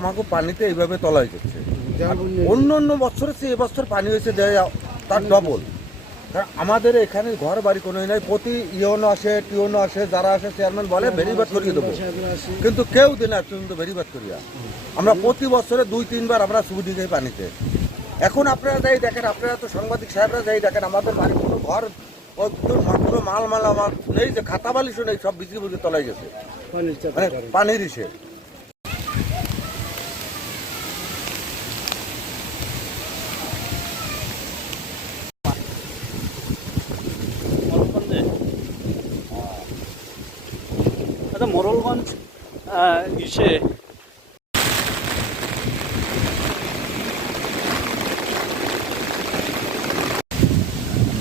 আমাকে পানিতে এইভাবে তলায় যাচ্ছে। অন্য অন্য বছরের চেয়ে এবছর পানি হয়েছে তার ডবল। কারণ আমাদের এখানে ঘর বাড়ি কোনো নাই, প্রতি ইউনো আসে টিউনো আসে, যারা আসে চেয়ারম্যান বলে ভেরিবাদ করিয়ে দেবো, কিন্তু কেউ দিন না পর্যন্ত ভেরিবাদ করিয়া। আমরা প্রতি বছরে 2-3 বার আমরা সুবিধা যাই পানিতে। এখন আপনারা যাই দেখেন, আপনারা তো সাংবাদিক সাহেবরা যাই দেখেন, আমাদের বাড়ি কোনো ঘর পুরো মাল আমার নেই, যে খাতা বালিশও নেই, সব বিক্রি বুঝে তলায় গেছে পানির ইসে। মোরলগঞ্জ ইসে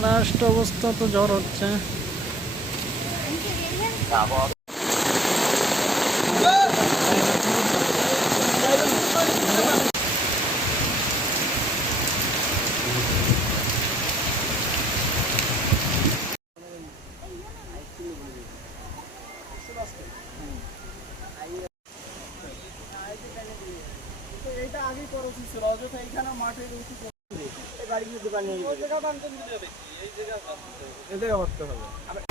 লাস্ট অবস্থা তো জ্বর হচ্ছে। এইটা আগে করা উচিত ছিল, অযথা এইখানে মাঠে গাড়ি দোকানে এই জায়গা ভাবতে হবে।